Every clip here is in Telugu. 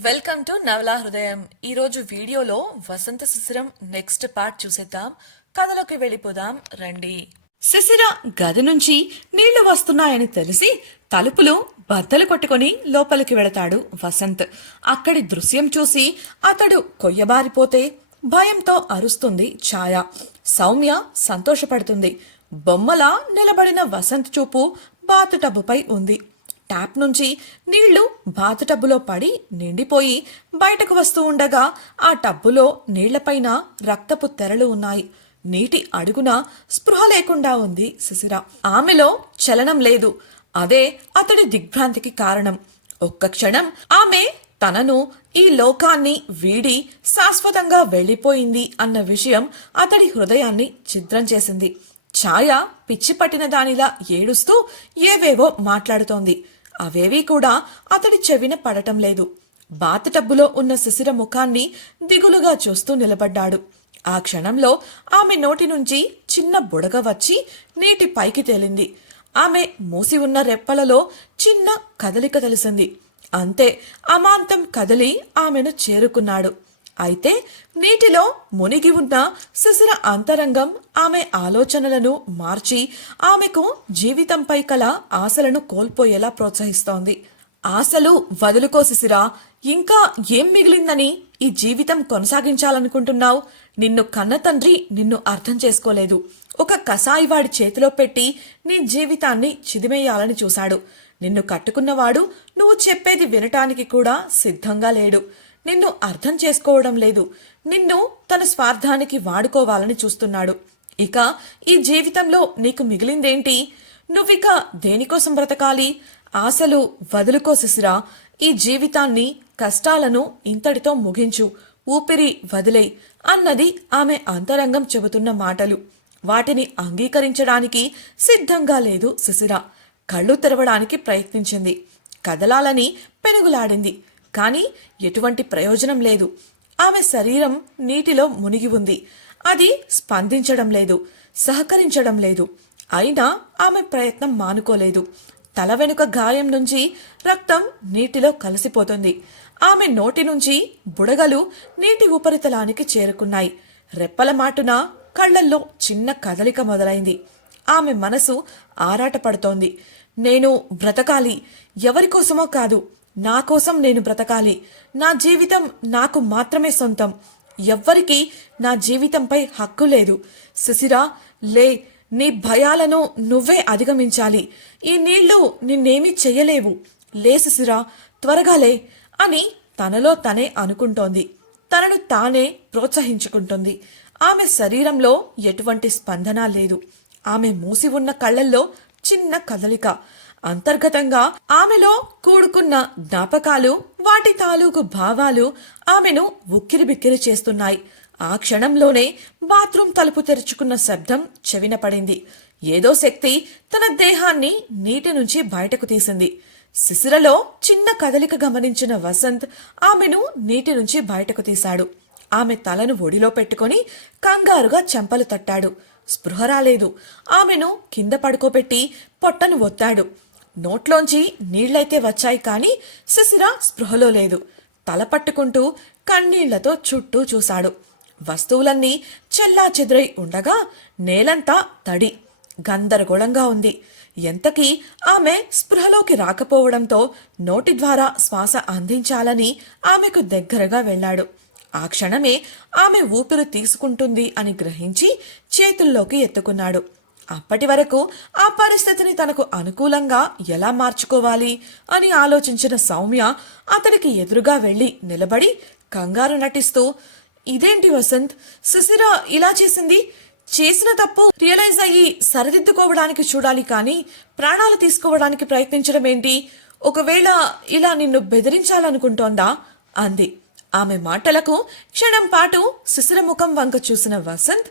వెల్కమ్ టు నవలా హృదయం ఈరోజు వీడియోలో వసంత శిశిరం నెక్స్ట్ పార్ట్ చూసేద్దాం. కథలోకి వెళ్ళిపోదాం. రండి. శిశిర గది నుంచి నీళ్ళు వస్తున్నాయని తెలిసి తలుపులు బద్దలు కొట్టుకుని లోపలికి వెళతాడు వసంత్. అక్కడి దృశ్యం చూసి అతడు కొయ్యబారిపోతే భయంతో అరుస్తుంది ఛాయ. సౌమ్య సంతోషపడుతుంది. బొమ్మలా నిలబడిన వసంత్ చూపు బాతు టబ్బుపై ఉంది. ట్యాప్ నుంచి నీళ్ళు బాతు టబ్బులో పడి నిండిపోయి బయటకు వస్తూ ఉండగా ఆ టబ్బులో నీళ్ళపైన రక్తపు తెరలు ఉన్నాయి. నీటి అడుగున స్పృహ లేకుండా ఉంది శిశిర ఆమెలో చలనం లేదు. అదే అతడి దిగ్భ్రాంతికి కారణం. ఒక్క క్షణం ఆమె తనను ఈ లోకాన్ని వీడి శాశ్వతంగా వెళ్ళిపోయింది అన్న విషయం అతడి హృదయాన్ని ఛిద్రం చేసింది. ఛాయ పిచ్చి పట్టిన దానిలా ఏడుస్తూ ఏవేవో మాట్లాడుతోంది. అవేవీ కూడా అతడి చెవిన పడటం లేదు. బాత టబ్బులో ఉన్న శిశిర ముఖాన్ని దిగులుగా చూస్తూ నిలబడ్డాడు. ఆ క్షణంలో ఆమె నోటి నుంచి చిన్న బుడగ వచ్చి నీటి పైకి తేలింది. ఆమె మూసి ఉన్న రెప్పలలో చిన్న కదలిక తెలిసింది. అంతే అమాంతం కదిలి ఆమెను చేరుకున్నాడు. అయితే నీటిలో మునిగి ఉన్న శిశిర అంతరంగం ఆమె ఆలోచనలను మార్చి ఆమెకు జీవితంపై కల ఆశలను కోల్పోయేలా ప్రోత్సహిస్తోంది. ఆశలు వదులుకో శిశిర ఇంకా ఏం మిగిలిందని ఈ జీవితం కొనసాగించాలనుకుంటున్నావు? నిన్ను కన్న తండ్రి నిన్ను అర్థం చేసుకోలేదు. ఒక కసాయివాడి చేతిలో పెట్టి నీ జీవితాన్ని చిదిమేయాలని చూశాడు. నిన్ను కట్టుకున్నవాడు నువ్వు చెప్పేది వినటానికి కూడా సిద్ధంగా లేడు. నిన్ను అర్థం చేసుకోవడం లేదు. నిన్ను తన స్వార్థానికి వాడుకోవాలని చూస్తున్నాడు. ఇక ఈ జీవితంలో నీకు మిగిలిందేంటి? నువ్విక దేనికోసం బ్రతకాలి? ఆశలు వదులుకో శిశిరా. ఈ జీవితాన్ని కష్టాలను ఇంతటితో ముగించు. ఊపిరి వదిలే అన్నది ఆమె అంతరంగం చెబుతున్న మాటలు. వాటిని అంగీకరించడానికి సిద్ధంగా లేదు శిశిర. కళ్ళు తెరవడానికి ప్రయత్నించింది. కదలాలని పెనుగులాడింది. కానీ ఎటువంటి ప్రయోజనం లేదు. ఆమె శరీరం నీటిలో మునిగి ఉంది. అది స్పందించడం లేదు సహకరించడం లేదు. అయినా ఆమె ప్రయత్నం మానుకోలేదు. తల వెనుక గాయం నుంచి రక్తం నీటిలో కలిసిపోతుంది. ఆమె నోటి నుంచి బుడగలు నీటి ఉపరితలానికి చేరుకున్నాయి. రెప్పల మాటున కళ్ళల్లో చిన్న కదలిక మొదలైంది. ఆమె మనసు ఆరాటపడుతోంది. నేను బ్రతకాలి. ఎవరికోసమో కాదు. నా కోసం నేను బ్రతకాలి. నా జీవితం నాకు మాత్రమే సొంతం. ఎవ్వరికీ నా జీవితంపై హక్కు లేదు. శిశిరా లే నీ భయాలను నువ్వే అధిగమించాలి. ఈ నీళ్ళు నిన్నేమీ చెయ్యలేవు. లే శిశిరా త్వరగా లే అని తనలో తనే అనుకుంటోంది. తనను తానే ప్రోత్సహించుకుంటుంది. ఆమె శరీరంలో ఎటువంటి స్పందన లేదు. ఆమె మూసి ఉన్న కళ్ళల్లో చిన్న కదలిక. అంతర్గతంగా ఆమెలో కూడుకున్న జ్ఞాపకాలు వాటి తాలూకు భావాలు ఆమెను ఉక్కిరిబిక్కిరి చేస్తున్నాయి. ఆ క్షణంలోనే బాత్రూమ్ తలుపు తెరుచుకున్న శబ్దం చెవిన పడింది. ఏదో శక్తి తన దేహాన్ని నీటి నుంచి బయటకు తీసింది. శిశిరలో చిన్న కదలిక గమనించిన వసంత్ ఆమెను నీటి నుంచి బయటకు తీశాడు. ఆమె తలను ఒడిలో పెట్టుకొని కంగారుగా చెంపలు తట్టాడు. స్పృహ రాలేదు. ఆమెను కింద పడుకోబెట్టి పొట్టను ఒత్తాడు. నోట్లోంచి నీళ్ళైతే వచ్చాయి కానీ శిశిర స్పృహలో లేదు. తల పట్టుకుంటూ కన్నీళ్ళతో చుట్టూ చూశాడు. వస్తువులన్నీ చెల్లా చెదురై ఉండగా నేలంతా తడి గందరగోళంగా ఉంది. ఎంతకీ ఆమె స్పృహలోకి రాకపోవడంతో నోటి ద్వారా శ్వాస అందించాలని ఆమెకు దగ్గరగా వెళ్ళాడు. ఆ క్షణమే ఆమె ఊపిరి తీసుకుంటుంది అని గ్రహించి చేతుల్లోకి ఎత్తుకున్నాడు. అప్పటి వరకు ఆ పరిస్థితిని తనకు అనుకూలంగా ఎలా మార్చుకోవాలి అని ఆలోచించిన సౌమ్య అతనికి ఎదురుగా వెళ్ళి నిలబడి కంగారు నటిస్తూ ఇదేంటి వసంత్? సుశిర ఇలా చేసింది? చేసిన తప్పు రియలైజ్ అయ్యి సరిదిద్దుకోవడానికి చూడాలి కానీ ప్రాణాలు తీసుకోవడానికి ప్రయత్నించడం ఏంటి? ఒకవేళ ఇలా నిన్ను బెదిరించాలనుకుంటోందా? అంది. ఆమె మాటలకు క్షణం పాటు శిశిరముఖం వంక చూసిన వసంత్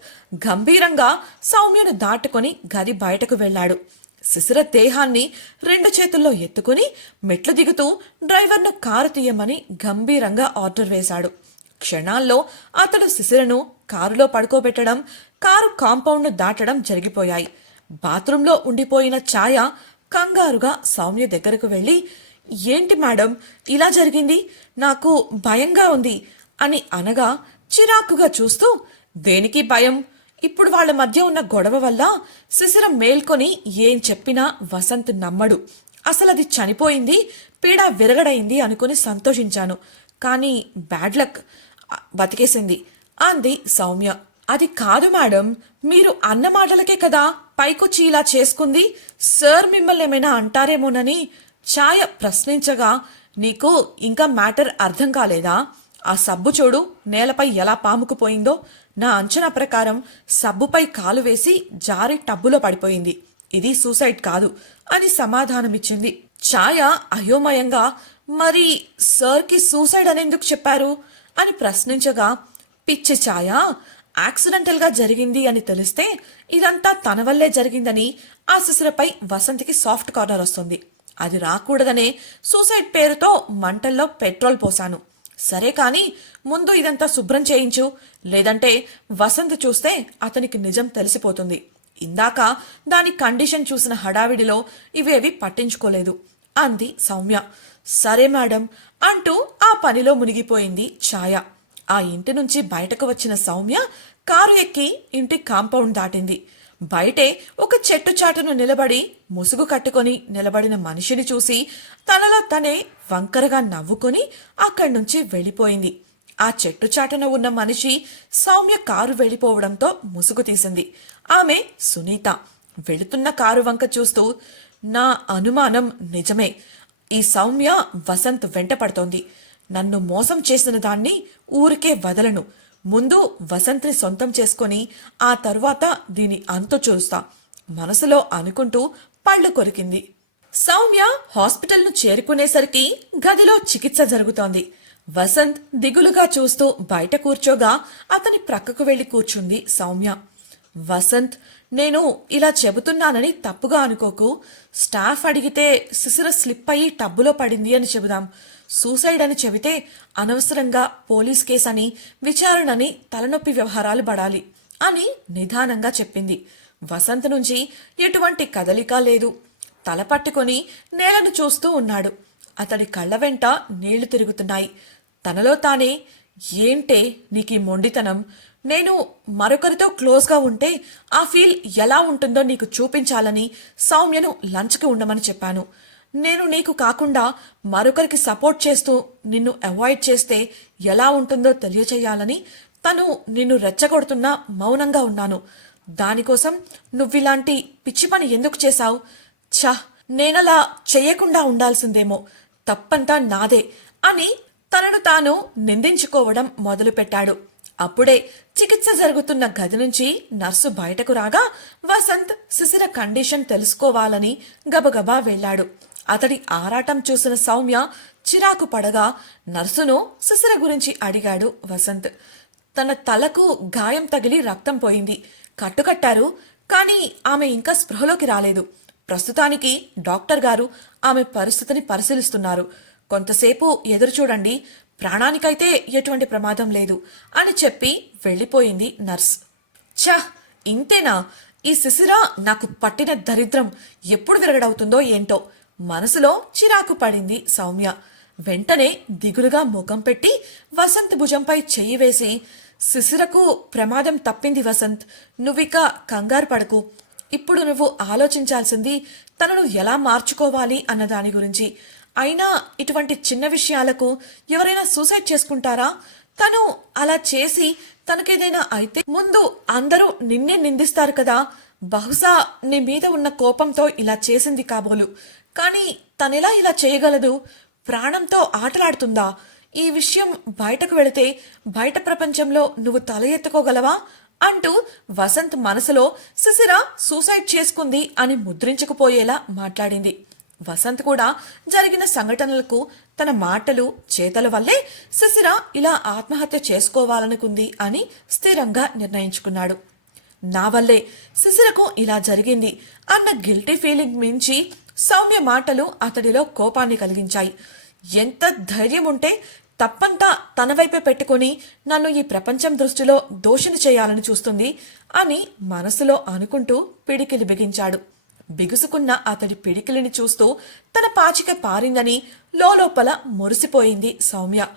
గంభీరంగా సౌమ్యను దాటుకొని గది బయటకు వెళ్ళాడు. శిశిర దేహాన్ని రెండు చేతుల్లో ఎత్తుకుని మెట్లు దిగుతూ డ్రైవర్ను కారు తీయమని గంభీరంగా ఆర్డర్ వేశాడు. క్షణాల్లో అతడు శిశిరను కారులో పడుకోబెట్టడం కారు కాంపౌండ్ను దాటడం జరిగిపోయాయి. బాత్రూంలో ఉండిపోయిన ఛాయ కంగారుగా సౌమ్య దగ్గరకు వెళ్ళి ఏంటి మేడం? ఇలా జరిగింది? నాకు భయంగా ఉంది అని అనగా చిరాకుగా చూస్తూ దేనికి భయం? ఇప్పుడు వాళ్ళ మధ్య ఉన్న గొడవ వల్ల శిశిరం మేల్కొని ఏం చెప్పినా వసంత్ నమ్మడు. అసలు అది చనిపోయింది పీడ విరగడైంది అనుకుని సంతోషించాను. కానీ బ్యాడ్ లక్ బతికేసింది అంది సౌమ్య. అది కాదు మేడం మీరు అన్న మాటలకే కదా పైకొచ్చి ఇలా చేసుకుంది? సార్ మిమ్మల్ని ఏమైనా అంటారేమోనని ఛాయ ప్రశ్నించగా నీకు ఇంకా మ్యాటర్ అర్థం కాలేదా? ఆ సబ్బు చూడు నేలపై ఎలా పాముకుపోయిందో. నా అంచనా ప్రకారం సబ్బుపై కాలు వేసి జారి టబ్బులో పడిపోయింది. ఇది సూసైడ్ కాదు అని సమాధానమిచ్చింది. ఛాయ అయోమయంగా మరి సార్కి సూసైడ్ అని ఎందుకు చెప్పారు? అని ప్రశ్నించగా పిచ్చి ఛాయ యాక్సిడెంటల్గా జరిగింది అని తెలిస్తే ఇదంతా తన వల్లే జరిగిందని ఆ శిశురపై వసంతికి సాఫ్ట్ కార్నర్ వస్తుంది. అది రాకూడదనే సూసైడ్ పేరుతో మంటల్లో పెట్రోల్ పోశాను సరే కానీ ముందు ఇదంతా శుభ్రం చేయించు. లేదంటే వసంత్ చూస్తే అతనికి నిజం తెలిసిపోతుంది. ఇందాక దాని కండిషన్ చూసిన హడావిడిలో ఇవేవి పట్టించుకోలేదు అంది సౌమ్య. సరే మేడం అంటూ ఆ పనిలో మునిగిపోయింది ఛాయ. ఆ ఇంటి నుంచి బయటకు వచ్చిన సౌమ్య కారు ఎక్కి ఇంటి కాంపౌండ్ దాటింది. బయటే ఒక చెట్టు చాటును నిలబడి ముసుగు కట్టుకొని నిలబడిన మనిషిని చూసి తనలో తనే వంకరగా నవ్వుకొని అక్కడి నుంచి వెళ్ళిపోయింది. ఆ చెట్టు చాటున ఉన్న మనిషి సౌమ్య కారు వెళ్ళిపోవడంతో ముసుగు తీసింది. ఆమె సునీత. వెళుతున్న కారు వంక చూస్తూ నా అనుమానం నిజమే. ఈ సౌమ్య వసంత్ వెంట పడుతోంది. నన్ను మోసం చేసిన దాన్ని ఊరికే వదలను. ముందు వసంత్ని సొంతం చేసుకొని ఆ తర్వాత దీని అంత చూస్తా. మనసులో అనుకుంటూ పళ్ళు కొరికింది. సౌమ్య హాస్పిటల్ను చేరుకునేసరికి గదిలో చికిత్స జరుగుతోంది. వసంత్ దిగులుగా చూస్తూ బయట కూర్చోగా అతని ప్రక్కకు వెళ్ళి కూర్చుంది సౌమ్య. వసంత్ నేను ఇలా చెబుతున్నానని తప్పుగా అనుకోకు. స్టాఫ్ అడిగితే శిశిర స్లిప్ అయ్యి టబ్బులో పడింది అని చెబుదాం. సూసైడ్ అని చెబితే అనవసరంగా పోలీస్ కేసు అని విచారణని తలనొప్పి వ్యవహారాలు పడాలి అని నిదానంగా చెప్పింది. వసంత్ నుంచి ఎటువంటి కదలిక లేదు. తల పట్టుకొని నేలను చూస్తూ ఉన్నాడు. అతడి కళ్ళ వెంట నీళ్ళు తిరుగుతున్నాయి. తనలో తానే ఏంటే ఈ మొండితనం? నేను మరొకరితో క్లోజ్గా ఉంటే ఆ ఫీల్ ఎలా ఉంటుందో నీకు చూపించాలని సౌమ్యను లంచ్కి ఉండమని చెప్పాను. నేను నీకు కాకుండా మరొకరికి సపోర్ట్ చేస్తూ నిన్ను అవాయిడ్ చేస్తే ఎలా ఉంటుందో తెలియచేయాలని తను నిన్ను రెచ్చగొడుతున్నా మౌనంగా ఉన్నాను. దానికోసం నువ్విలాంటి పిచ్చి పని ఎందుకు చేశావు? ఛా నేనలా చేయకుండా ఉండాల్సిందేమో. తప్పంతా నాదే అని తనను తాను నిందించుకోవడం మొదలుపెట్టాడు. అప్పుడే చికిత్స జరుగుతున్న గది నుంచి నర్సు బయటకు రాగా వసంత్ శిశిర కండిషన్ తెలుసుకోవాలని గబగబా వెళ్ళాడు. అతడి ఆరాటం చూసిన సౌమ్య చిరాకు పడగా నర్సును శిశిర గురించి అడిగాడు వసంత్. తన తలకు గాయం తగిలి రక్తం పోయింది. కట్టుకట్టారు కానీ ఆమె ఇంకా స్పృహలోకి రాలేదు. ప్రస్తుతానికి డాక్టర్ గారు ఆమె పరిస్థితిని పరిశీలిస్తున్నారు. కొంతసేపు ఎదురు చూడండి ప్రాణానికైతే ఎటువంటి ప్రమాదం లేదు అని చెప్పి వెళ్ళిపోయింది నర్స్. ఛ ఇంతేనా? ఈ శిశిర నాకు పట్టిన దరిద్రం ఎప్పుడు విరగడవుతుందో ఏంటో మనసులో చిరాకు పడింది సౌమ్య. వెంటనే దిగులుగా ముఖం పెట్టి వసంత్ భుజంపై చెయ్యి వేసి శిశిరకు ప్రమాదం తప్పింది వసంత్ నువ్విక కంగారు పడకు. ఇప్పుడు నువ్వు ఆలోచించాల్సింది తనను ఎలా మార్చుకోవాలి అన్న దాని గురించి. అయినా ఇటువంటి చిన్న విషయాలకు ఎవరైనా సూసైడ్ చేసుకుంటారా? తను అలా చేసి తనకేదైనా అయితే ముందు అందరూ నిన్నే నిందిస్తారు కదా. బహుశా నీ మీద ఉన్న కోపంతో ఇలా చేసింది కాబోలు. కానీ తనెలా ఇలా చేయగలదు? ప్రాణంతో ఆటలాడుతుందా? ఈ విషయం బయటకు వెళితే బయట ప్రపంచంలో నువ్వు తల ఎత్తుకోగలవా? అంటూ వసంత్ మనసులో శిశిర సూసైడ్ చేసుకుంది అని ముద్రించకపోయేలా మాట్లాడింది. వసంత్ కూడా జరిగిన సంఘటనలకు తన మాటలు చేతల వల్లే శిశిర ఇలా ఆత్మహత్య చేసుకోవాలనుకుంది అని స్థిరంగా నిర్ణయించుకున్నాడు. నా వల్లే శిశిరకు ఇలా జరిగింది అన్న గిల్టీ ఫీలింగ్ మించి సౌమ్య మాటలు అతడిలో కోపాన్ని కలిగించాయి. ఎంత ధైర్యం ఉంటే తప్పంతా తన వైపే పెట్టుకొని నన్ను ఈ ప్రపంచం దృష్టిలో దోషిని చేయాలని చూస్తుంది అని మనసులో అనుకుంటూ పిడికిలి బిగించాడు. బిగుసుకున్న అతడి పిడికిలిని చూస్తూ తన పాచిక పారిందని లోపల మురిసిపోయింది సౌమ్య.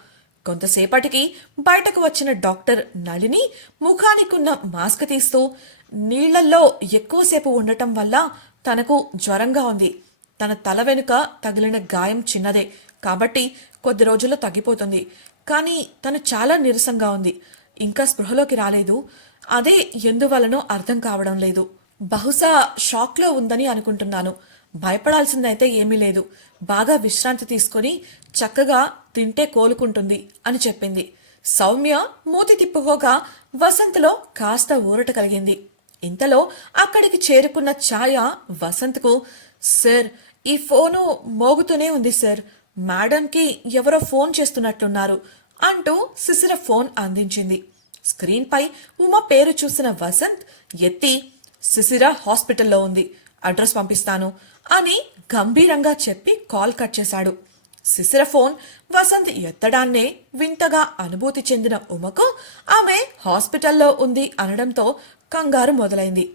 కొంతసేపటికి బయటకు వచ్చిన డాక్టర్ నళిని ముఖానికున్న మాస్క్ తీస్తూ నీళ్ళల్లో ఎక్కువసేపు ఉండటం వల్ల తనకు జ్వరంగా ఉంది. తన తల వెనుక తగిలిన గాయం చిన్నదే. కాబట్టి కొద్ది రోజుల్లో తగ్గిపోతుంది. కానీ తను చాలా నీరసంగా ఉంది. ఇంకా స్పృహలోకి రాలేదు. అదే ఎందువలనో అర్థం కావడం లేదు. బహుశా షాక్లో ఉందని అనుకుంటున్నాను. భయపడాల్సిందైతే ఏమీ లేదు. బాగా విశ్రాంతి తీసుకొని చక్కగా తింటే కోలుకుంటుంది అని చెప్పింది. సౌమ్య మూతి తిప్పుకోగా వసంత్లో కాస్త ఊరట కలిగింది. ఇంతలో అక్కడికి చేరుకున్న ఛాయ వసంత్కు సార్ ఈ ఫోను మోగుతూనే ఉంది సార్. మేడంకి ఎవరో ఫోన్ చేస్తున్నట్లున్నారు అంటూ శిశిర ఫోన్ అందించింది. స్క్రీన్పై ఉమ పేరు చూసిన వసంత్ ఎత్తి శిశిర హాస్పిటల్లో ఉంది అడ్రస్ పంపిస్తాను అని గంభీరంగా చెప్పి కాల్ కట్ చేశాడు. శిశిర ఫోన్ వసంత్ ఎత్తడాన్నే వింతగా అనుభూతి చెందిన ఉమకు ఆమె హాస్పిటల్లో ఉంది అనడంతో కంగారు మొదలైంది.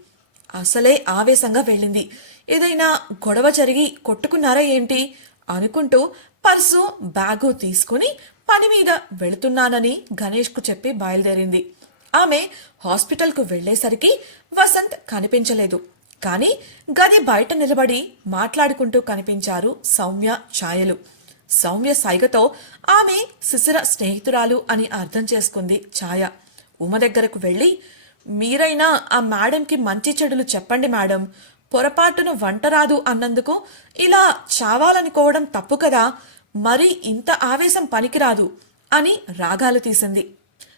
అసలే ఆవేశంగా వెళ్ళింది. ఏదైనా గొడవ జరిగి కొట్టుకున్నారా ఏంటి? అనుకుంటూ పర్సు బ్యాగు తీసుకుని పని మీద వెళుతున్నానని గణేష్కు చెప్పి బయలుదేరింది. ఆమె హాస్పిటల్కు వెళ్ళేసరికి వసంత్ కనిపించలేదు. కానీ గది బయట నిలబడి మాట్లాడుకుంటూ కనిపించారు సౌమ్య ఛాయలు. సౌమ్య సైగతో ఆమె శిశిర స్నేహితురాలు అని అర్థం చేసుకుంది ఛాయ. ఉమ దగ్గరకు వెళ్ళి మీరైనా ఆ మేడంకి మంచి చెడులు చెప్పండి మేడం. పొరపాటున వంట రాదు అన్నందుకు ఇలా చావాలనుకోవడం తప్పు కదా. మరి ఇంత ఆవేశం పనికిరాదు అని రాగాలు తీసింది.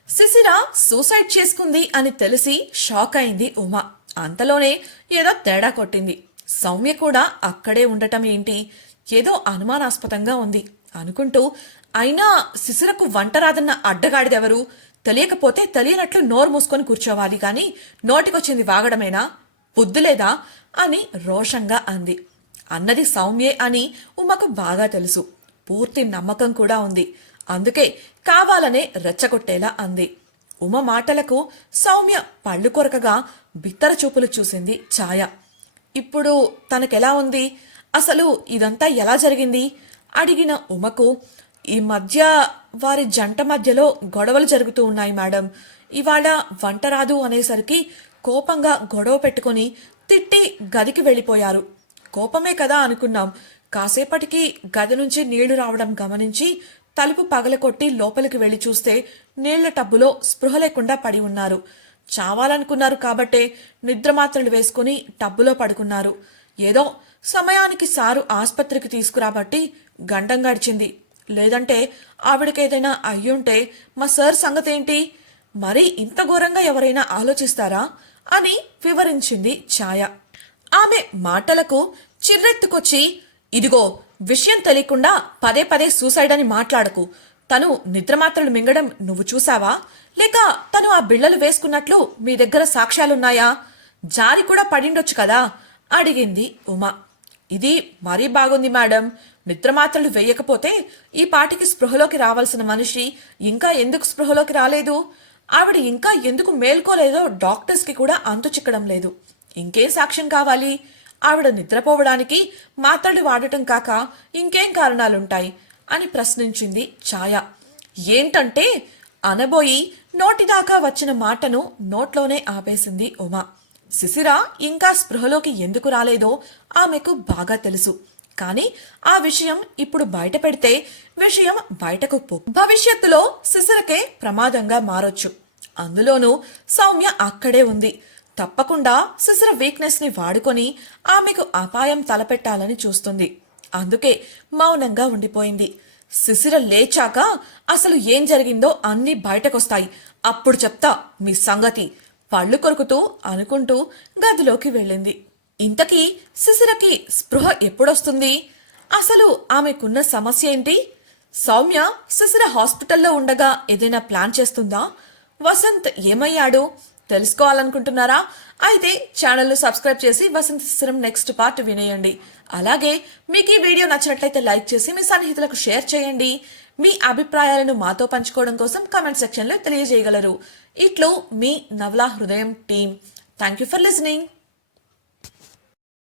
శిశిర సూసైడ్ చేసుకుంది అని తెలిసి షాక్ అయింది ఉమ. అంతలోనే ఏదో తేడా కొట్టింది. సౌమ్య కూడా అక్కడే ఉండటం ఏంటి? ఏదో అనుమానాస్పదంగా ఉంది అనుకుంటూ అయినా శిశిరకు వంట రాదన్న అడ్డగాడిదెవరు? తెలియకపోతే తెలియనట్లు నోరు మూసుకొని కూర్చోవాలి కానీ నోటికొచ్చింది వాగడమేనా? పొద్దులేదా లేదా అని రోషంగా అంది. అన్నది సౌమ్యే అని ఉమకు బాగా తెలుసు. పూర్తి నమ్మకం కూడా ఉంది. అందుకే కావాలనే రెచ్చగొట్టేలా అంది. ఉమ మాటలకు సౌమ్య పళ్ళు కొరకగా బిత్తర చూపులు చూసింది ఛాయ. ఇప్పుడు తనకెలా ఉంది? అసలు ఇదంతా ఎలా జరిగింది? అడిగిన ఉమకు ఈ మధ్య వారి జంట మధ్యలో గొడవలు జరుగుతూ ఉన్నాయి మేడం. ఇవాళ వంట రాదు అనేసరికి కోపంగా గొడవ పెట్టుకొని తిట్టి గదికి వెళ్ళిపోయారు. కోపమే కదా అనుకున్నాం. కాసేపటికి గది నుంచి నీళ్ళు రావడం గమనించి తలుపు పగలకొట్టి లోపలికి వెళ్ళి చూస్తే నీళ్ళ టబ్బులో స్పృహ లేకుండా పడి ఉన్నారు. చావాలనుకున్నారు కాబట్టే నిద్రమాత్రలు వేసుకుని టబ్బులో పడుకున్నారు. ఏదో సమయానికి సారు ఆసుపత్రికి తీసుకురాబట్టి గండం గడిచింది. లేదంటే ఆవిడకేదైనా అయ్యుంటే మా సార్ సంగతేంటి? మరీ ఇంత ఘోరంగా ఎవరైనా ఆలోచిస్తారా? అని వివరించింది ఛాయ. ఆమె మాటలకు చిర్రెత్తుకొచ్చి ఇదిగో విషయం తెలియకుండా పదే పదే సూసైడ్ అని మాట్లాడకు. తను నిద్రమాత్రలు మింగడం నువ్వు చూసావా? లేక తను ఆ బిళ్ళలు వేసుకున్నట్లు మీ దగ్గర సాక్ష్యాలున్నాయా? జారి కూడా పడిండొచ్చు కదా? అడిగింది ఉమా. ఇది మరీ బాగుంది మేడం. నిద్రమాత్రలు వేయకపోతే ఈ పాటికి స్పృహలోకి రావాల్సిన మనిషి ఇంకా ఎందుకు స్పృహలోకి రాలేదు? ఆవిడ ఇంకా ఎందుకు మేల్కోలేదో డాక్టర్స్కి కూడా అంతు చిక్కడం లేదు. ఇంకేం సాక్ష్యం కావాలి? ఆవిడ నిద్రపోవడానికి మాత్రలు వాడటం కాక ఇంకేం కారణాలుంటాయి? అని ప్రశ్నించింది ఛాయ. ఏంటంటే అనబోయి నోటిదాకా వచ్చిన మాటను నోట్లోనే ఆపేసింది ఉమా. శిశిర ఇంకా స్పృహలోకి ఎందుకు రాలేదో ఆమెకు బాగా తెలుసు. కానీ ఆ విషయం ఇప్పుడు బయట పెడితే విషయం బయటకు పో. భవిష్యత్తులో సిసరకే ప్రమాదంగా మారొచ్చు. అందులోనూ సౌమ్య అక్కడే ఉంది. తప్పకుండా సిసర వీక్నెస్ని వాడుకొని ఆమెకు అపాయం తలపెట్టాలని చూస్తుంది. అందుకే మౌనంగా ఉండిపోయింది. శిశిర లేచాక అసలు ఏం జరిగిందో అన్నీ బయటకొస్తాయి. అప్పుడు చెప్తా మీ సంగతి. పళ్ళు కొరుకుతూ అనుకుంటూ గదిలోకి వెళ్ళింది. ఇంతకీ శిశిరకి స్పృహ ఎప్పుడొస్తుంది? అసలు ఆమెకున్న సమస్య ఏంటి? సౌమ్య శిశిర హాస్పిటల్లో ఉండగా ఏదైనా ప్లాన్ చేస్తుందా? వసంత్ ఏమయ్యాడు? తెలుసుకోవాలనుకుంటున్నారా? అయితే ఛానల్ను సబ్స్క్రైబ్ చేసి వసంత్ శిశిరం నెక్స్ట్ పార్ట్ వినేయండి. అలాగే మీకు ఈ వీడియో నచ్చినట్లయితే లైక్ చేసి మీ సన్నిహితులకు షేర్ చేయండి. మీ అభిప్రాయాలను మాతో పంచుకోవడం కోసం కామెంట్ సెక్షన్లో తెలియజేయగలరు. ఇట్లు మీ నవలా హృదయం team thank you for listening